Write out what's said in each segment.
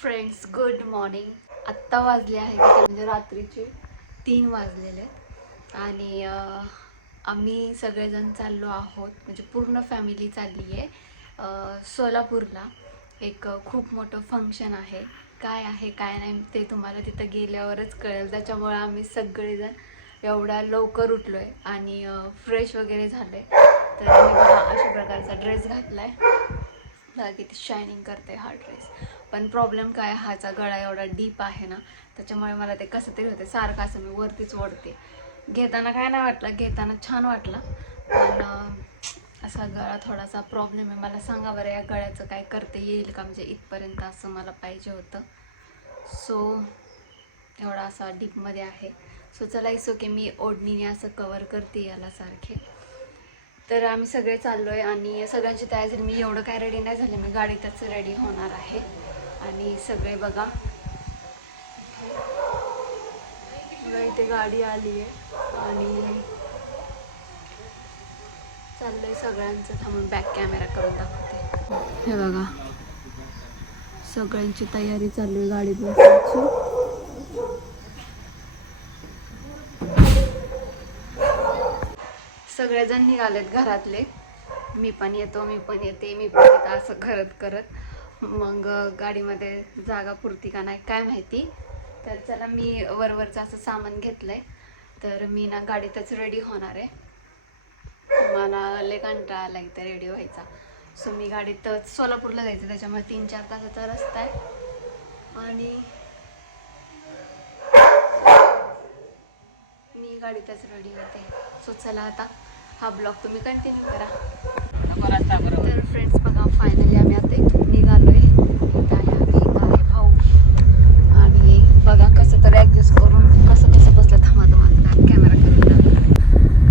Friends good morning आत्ता वाजले आहे म्हणजे रात्रीचे तीन वाजलेले आहेत. आणि आम्ही सगळेजण चाललो आहोत म्हणजे पूर्ण फॅमिली चालली आहे सोलापूरला. एक खूप मोठं फंक्शन आहे. काय आहे काय नाही ते तुम्हाला तिथं गेल्यावरच कळेल. त्याच्यामुळं आम्ही सगळेजण एवढ्या लवकर उठलो आहे आणि फ्रेश वगैरे झाले तर मी अशा प्रकारचा ड्रेस घातला आहे किती शायनिंग करते हा ड्रेस पण प्रॉब्लेम काय हाचा गळा एवढा डीप आहे ना त्याच्यामुळे मला ते कसं तरी होते सारखं असं मी वरतीच ओढते. घेताना काय नाही वाटलं घेताना छान वाटलं पण असा गळा थोडासा प्रॉब्लेम आहे. मला सांगा बरं या गळ्याचं काय करते येईल का? म्हणजे इथपर्यंत असं मला पाहिजे होतं. सो एवढा असा डीपमध्ये आहे. सो चला इस की मी ओढणीने असं कवर करते याला सारखे. तर आम्ही सगळे चाललो आहे आणि सगळ्यांची तयारी मी एवढं काय रेडी नाही झाले. मी गाडीतच रेडी होणार आहे. आणि सगळे बघा. बघा इथे गाडी आली आहे. आणि चाललंय सगळ्यांचं. थांबून बॅक कॅमेरा करून दाखवते. हे बघा. सगळ्यांची तयारी चालू आहे गाडीत बसायची सगळेजण निघालेत घरातले. मी पण येतो मी पण येते मी पण येते असं करत करत. मग गाडीमध्ये जागा पुरती का नाही काय माहिती. तर चला मी वरवरचं असं सामान घेतलंय. तर मी ना गाडीतच रेडी होणार आहे. मला लय कंटाळा आला इथं रेडी व्हायचा. सो मी गाडीतच सोलापूरला जायचं त्याच्यामुळे तीन चार तासाचा रस्ता आहे. आणि मी गाडीतच रेडी होते. सो चला आता हा ब्लॉग तुम्ही कंटिन्यू करा. तर फ्रेंड्स बघा फायनली आम्ही आता इथून निघालोय इथं आहे आम्ही इथं आहे भाऊ आणि बघा कसं तर ॲडजस्ट करून कसं कसं बसलं थांबा तुम्हाला कॅमेरा करून दाखवते.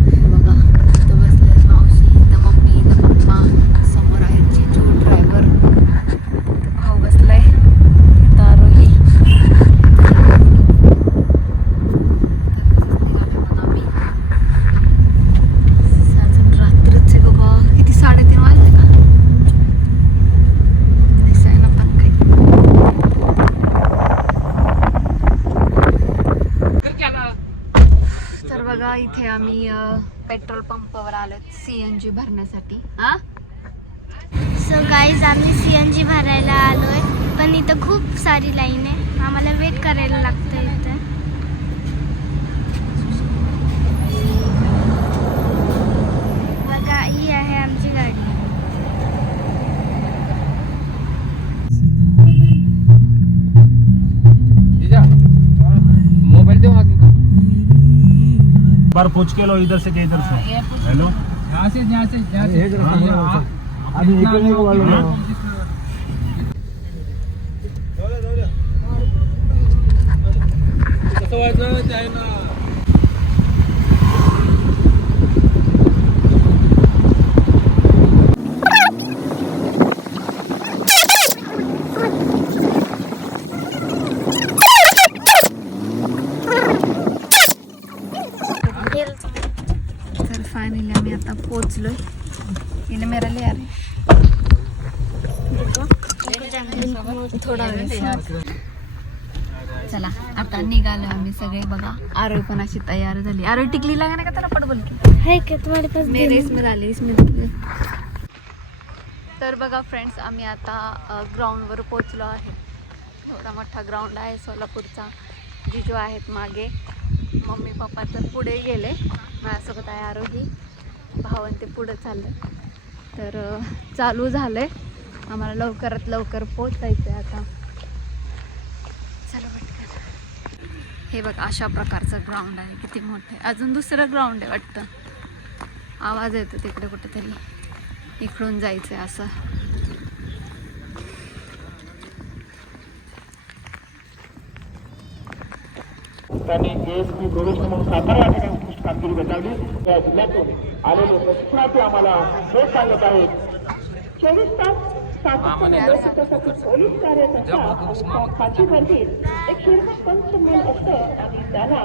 हे बघा इथं बसले मावशी इथं मम्मी इथं पप्पा समोर आहे जिजू ड्रायव्हर भाऊ बसलाय इथं आरोही अजून रात्रच आहे बाबा किती साडेतीन वाजले का दिसायला पण काही तर बघा इथे आम्ही पेट्रोल पंपावर आलो सी एन जी भरण्यासाठी. हा? सो गाईज आम्ही सी एन जी भरायला आलोय. पण इथं खूप सारी लाईन आहे. आम्हाला वेट करायला लागतं इथं. बार पूछ के लो इधर से के इधर से। हेलो यहाँ से यहाँ से यहाँ से। हाँ, अभी वाले। लो कसं ते आहे ना तर फायनली आम्ही आता पोचलोय इने मेरा ले आ रहे थोडा वेळ चला निघालो आम्ही सगळे बघा. आरोही पण अशी तयार झाली. आरोही टिकली लागा ना का. त्याला पडबल है इसमें तर बघा फ्रेंड्स आम्ही आता ग्राउंडवर पोचलो आहे. एवढा मोठा ग्राउंड आहे सोलापूरचा. जिजू आहेत मागे. मम्मी पप्पा तर पुढे गेले. माझ्यासोबत आहे आरोही. भावन ते पुढं चाललं तर चालू झालं आहे आम्हाला लवकरात लवकर पोचायचं आहे आता चला पटकन हे बघ अशा प्रकारचं ग्राउंड आहे किती मोठं आहे. अजून दुसरं ग्राउंड आहे वाटतं. आवाज येतो तिकडे कुठेतरी. इकडून जायचं आहे असं. त्यांनी एएसपी प्रवेश म्हणून सातारा या ठिकाणी उत्कृष्ट कामगिरी बजावली. त्या जिल्ह्यातून आलेले प्रशिक्षणार्थी आम्हाला हे सांगत आहेत. चोवीस तास सातत्याने लसीकरणासाठी पोलीस असतात आणि खाची एक शिल्प पंच म्हणून असतं आणि त्याला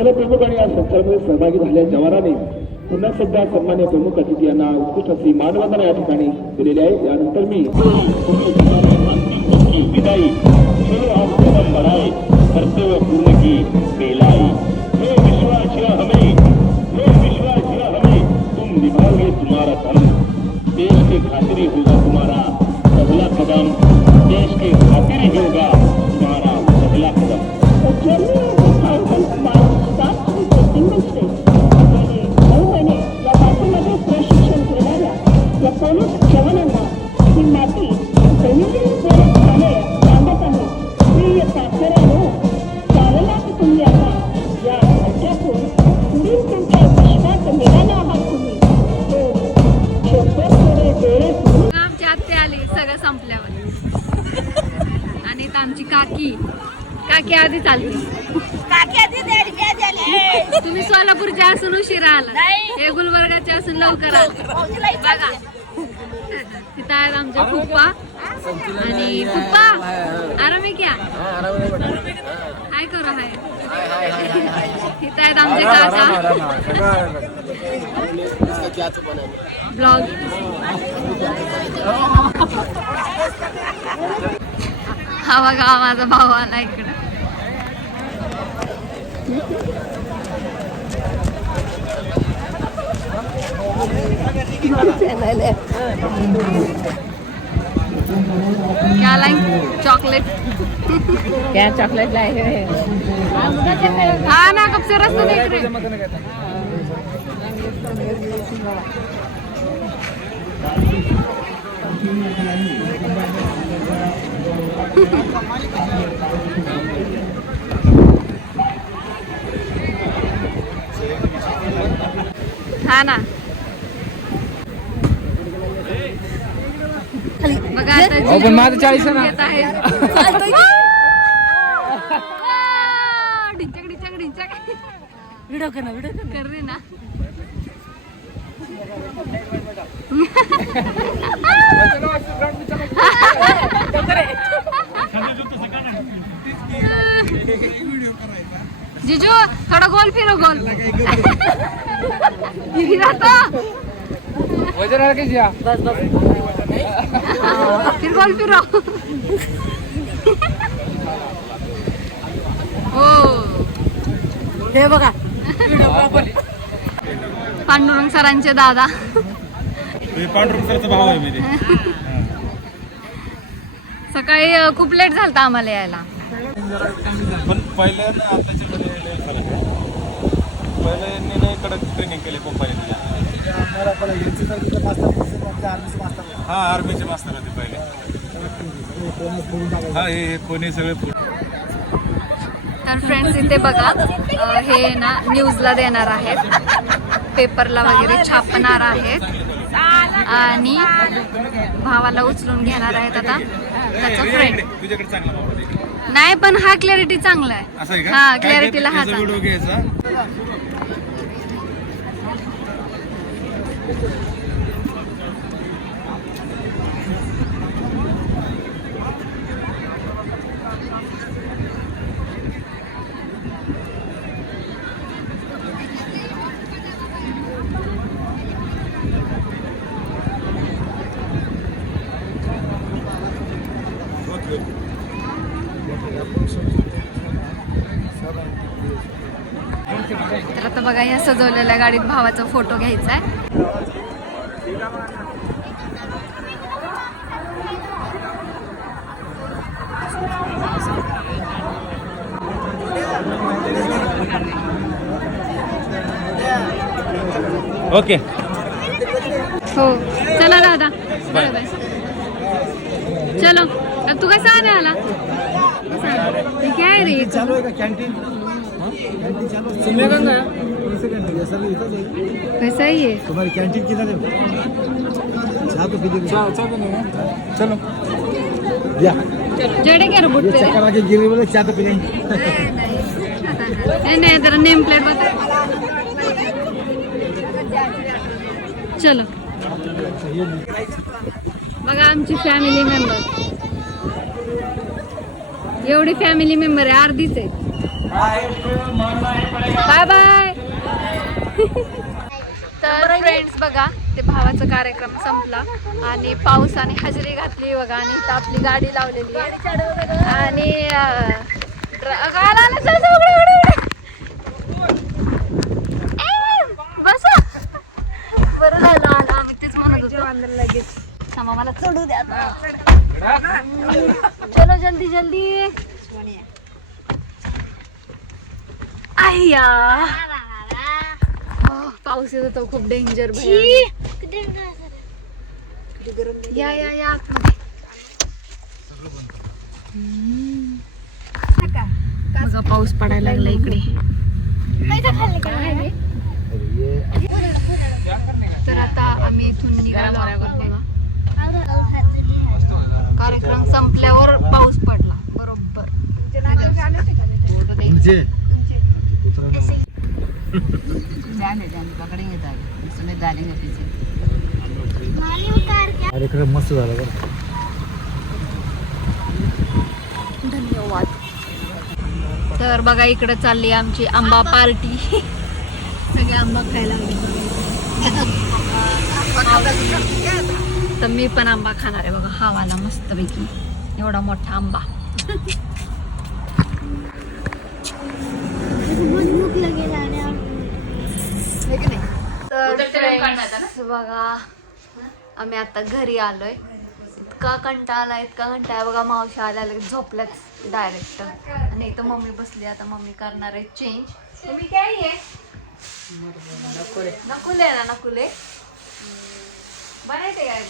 प्रमुख आणि या संचालनामध्ये सहभागी झालेल्या जवानांनी पुन्हा सध्या सन्मान्य प्रमुख अतिथी यांना उत्कृष्ट अशी मानवंदना या ठिकाणी दिलेली आहे. यानंतर मी विदाई. कर्तव्य पूर्ण की काकी आधी चालते तुम्ही सोलापूरच्या असून उशिरा आला. हे गुलबर्गाचे असून लवकर आला. बघा. तिथं आहेत आमच्या पप्पा आणि पप्पा आराम आहे क्या हाय करो हाय. तिथं आहेत आमचे काका. ब्लॉग. हा बघा माझा भाऊ आला इकडं. क्या लाई चॉकलेट। क्या चॉकलेट लाए हुए हाँ ना कब से रास्ता देख रहे हा ना. बघा आता अहो, पण माझं चाळीस आहे ना. ढिंचक ढिंचक ढिंचक. व्हिडिओ कर ना व्हिडिओ कर रही ना. जीजू थोड़ा गोल फिरो गोल फिरा तो वजन आलं की जिया? फिर गोल फिरो हो हे बघा पांडुरंग सरांचे दादा पांडुरंग सरचा भाव आहे मी ते सकाळी खूप लेट झालता आम्हाला यायला। पण पहिल्या आणि आताच्या मध्ये लय फरक आहे पहिलं यांनी लय कडक ट्रेनिंग केली पप्पाने हा आर्मीचे मास्तर होते पहिले. हा हे कोणी सगळे तर फ्रेंड्स इथे बघा हे ना न्यूजला देणार आहेत. पेपरला वगैरे छापणार आहेत. आणि भावाला उचलून घेणार आहेत आता. त्याचा फ्रेंड. नाही पण हा क्लॅरिटी चांगला आहे. हा क्लॅरिटीला हा त्याचा चांगला व्हिडिओ घ्यायचा तर आता बघा या सजवलेल्या गाडीत भावाचा फोटो घ्यायचा आहे. ओके. हो. चला दादा. बरोबर. चलो. तर तू कसा आला आला? कसा आला? हे काय रे चालू आहे का? कॅन्टीन कसं आहे तुम्हारी कैंटीन किधर है चाह तो पीजिए चलो. या. जेडे क्या रोबोट पे चक्कर आके गिरी बोले चाह तो नाही नाही जरा नेम प्लेट बता चलो. बघा आमची फॅमिली मेंबर एवढी फॅमिली मेंबर आहे अर्धीच आहे बाय बाय तर फ्रेंड्स बघा ते भावाचा कार्यक्रम संपला. आणि पावसाने हजेरी घातली बघा आणि आपली गाडी लावलेली आहे. आणि पाऊस येत होता खूप डेंजर या या या आतमध्ये. पाऊस पडायला लागला इकडे. तर आता आम्ही इथून निघालो कार्यक्रम संपल्यावर पाऊस पडला. बरोबर. पकड़ेंगे इसमें डालेंगे पीछे कार्यक्रम मस्त झाला बरं. धन्यवाद. तर बघा इकडे चालली आमची आंबा पार्टी. सगळे आंबा खायला लागले. तर मी पण आंबा खाणार आहे बघा. हा वाला मस्त पैकी एवढा मोठा आंबा. भूक लगेल आणि तर friends, बघा आम्ही आता घरी आलोय. इतका कंटाळा आला इतका कंटाळा. बघा मावशी आल्या लगेच झोपल्याच डायरेक्ट आणि इथं मम्मी बसली आता मम्मी करणार आहे चेंज तुम्ही काय आहे? नकुले. आहे ना नकुले? बनायचे काय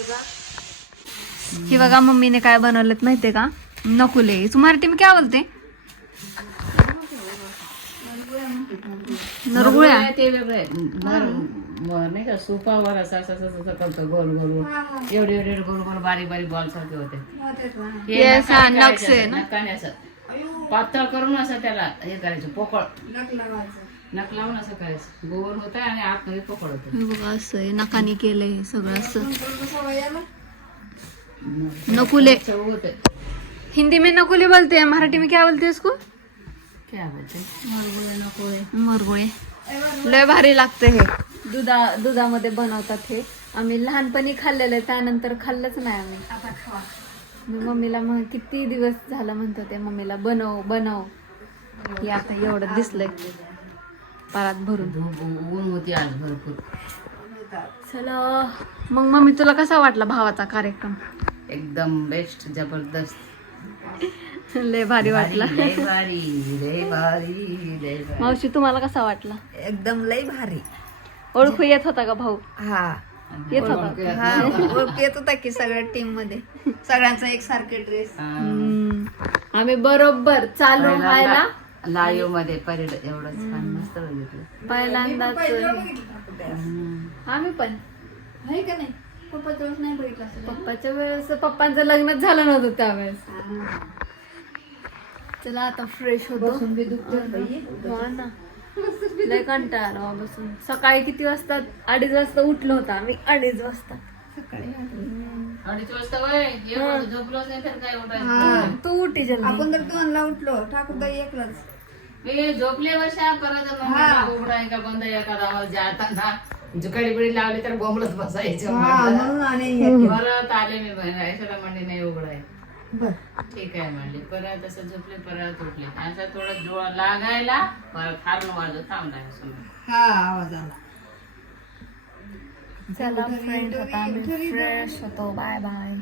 बघा ही बघा मम्मीने काय बनवलेत माहितीये का? नकुले. तू मराठी में क्या बोलते? नरगुळ्या. ते वेगळं आहे मर मर नाही का सुपावर असं असं असं असं करतो गोल गोल गोल. एवढे एवढे गोल गोल बारीक बारीक बॉल सारखे होते. हे हा, नकाने नक्स करायचे आहे असं, ना? नकाने असं. पातळ करून असं त्याला हे करायचं पोकळ. नक लावून असं करायचं. गोल होतं आणि आतमध्ये पोकळ होतं हे बघा असं आहे नकानी केलंय हे सगळं असं. नकुले. होते. हिंदी में नकुले बोलते हैं मराठी में क्या बोलते हैं इसको? काय बोलते मरगुळे नकोळे मरगुळे. लय भारी लागते हे. दुधा दुधामध्ये बनवतात हे. आम्ही लहानपणी खाल्लेलं आहे त्यानंतर खाल्लंच नाही आम्ही. मी मम्मीला मग किती दिवस झालं म्हणतो ते मम्मीला बनव बनव. हे आता एवढं दिसलंय. पारात भरून. ऊन होती आज भरपूर. चला. मग मम्मी तुला कसा वाटला भावाचा कार्यक्रम? एकदम बेस्ट जबरदस्त. लय भारी वाटला. लय भारी लय भारी लय भारी. मावशी तुम्हाला कसा वाटला? एकदम लई भारी. ओळखू येत होता का भाऊ? हा. येत होता. हा ओळख येत होता की सगळ्या टीममध्ये. सगळ्यांचा एक सारखे ड्रेस हम्म. आम्ही बरोबर चालू व्हायला. लाईव्हमध्ये परेड एवढंच छान मस्त बघितलं. पहिल्यांदाच. आम्ही पण. आहे का नाही? पप्पाच्या वेळेस नाही बघितलं? पप्पाच्या वेळेस पप्पांचं लग्न झालं नव्हतं त्यावेळेस. चला आता फ्रेश होतो. बसून बी दुखतं बाई. हो ना. लय कंटाळा आला हो बसून. सकाळी किती वाजता? अडीच वाजता उठलो होता आम्ही. अडीच वाजता. अडीच वाजता वय? एवढं झोपलोच नाही तर काय उठायचं? तू उठी जल्दी. आपण तर दोनला उठलो. ठाकूरदाई एकलाच. मी झोपले वर्षा परत मग म्हटलं उघडा आहे का बंद आहे का आवाज जाताना जुकाडी बिडी लावली तर बोंबलत बसायचं हा. म्हणून आणि हे परत आले मी ऐशाला म्हणले नाही उघडाय ठीक आहे म्हणले. परत असं झोपले परत उठले असं थोडं जोळ लागायला परत हारण वाजत थांबलाय समोर हा आवाज आला. चला फ्रेंड आम्ही फ्रेश होतो. Bye bye